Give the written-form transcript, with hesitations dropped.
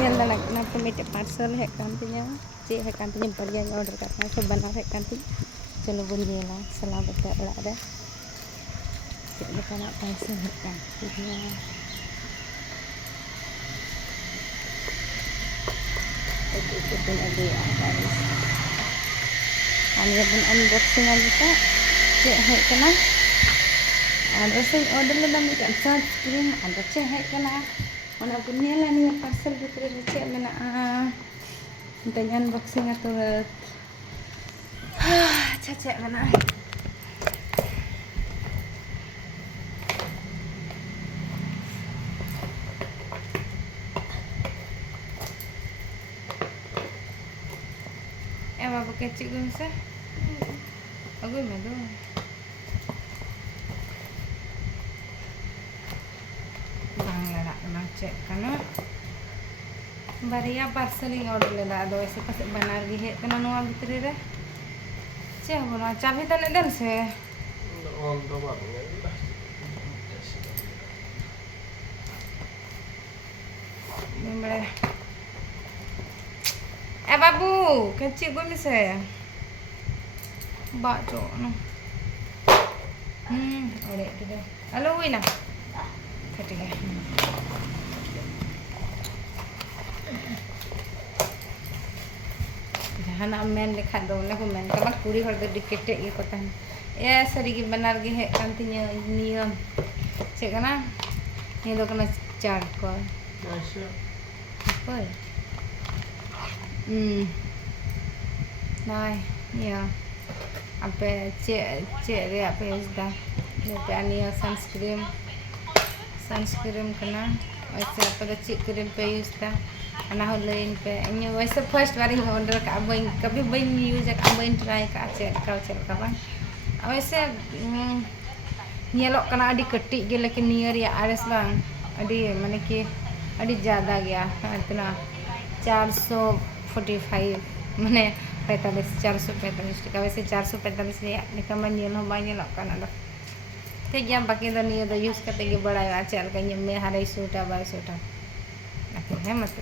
Nyel na nak pemite parcel hek kan tinya cik hek kan tinya bagian order katanya so benar hek kan tinya chalo bun nyela salam bata orak ada cik lepas nak parcel hek kan tinya itu pun ada guys ane pun unboxing kita cik hek kana ada sing order le dami kan sunscreen ada cik hek kana mana punya lah ni parcel gitu cek mana tanya unboxing atau cek mana apa kecil gue bisa aku medo cek karena baria parceling order lela ado ese pas banar gi he kana noa bitri re cek bola चाबी तने then से on तो बात नहीं ए बाबू kecil gue mise baco no ore gitu halo wina ketika hana men lekha do le ko men kamat puri hor de dikete ye ko tan ya sari gi banar gi he kantinya niam cek kana ni do kana char ko apa nai ya apa cek re apa isda ne ania sunscreen kana ऐसे apa cek cream pe use ta ana holain pe ini वैसे first बार ही order का कभी बन use का बन try का check का bang वैसे nyelok kana adi ketik ge lekin nier ya ares bang adi mane ki adi ज़्यादा गया इतना 445 mane 445 टका वैसे 445 ni निका मन nyel ho bang nyelok kana ठीक है बाकी तो नहीं तो यूज़ करते कि बड़ा चल कहीं में हर सूटा बाय सूटा है मत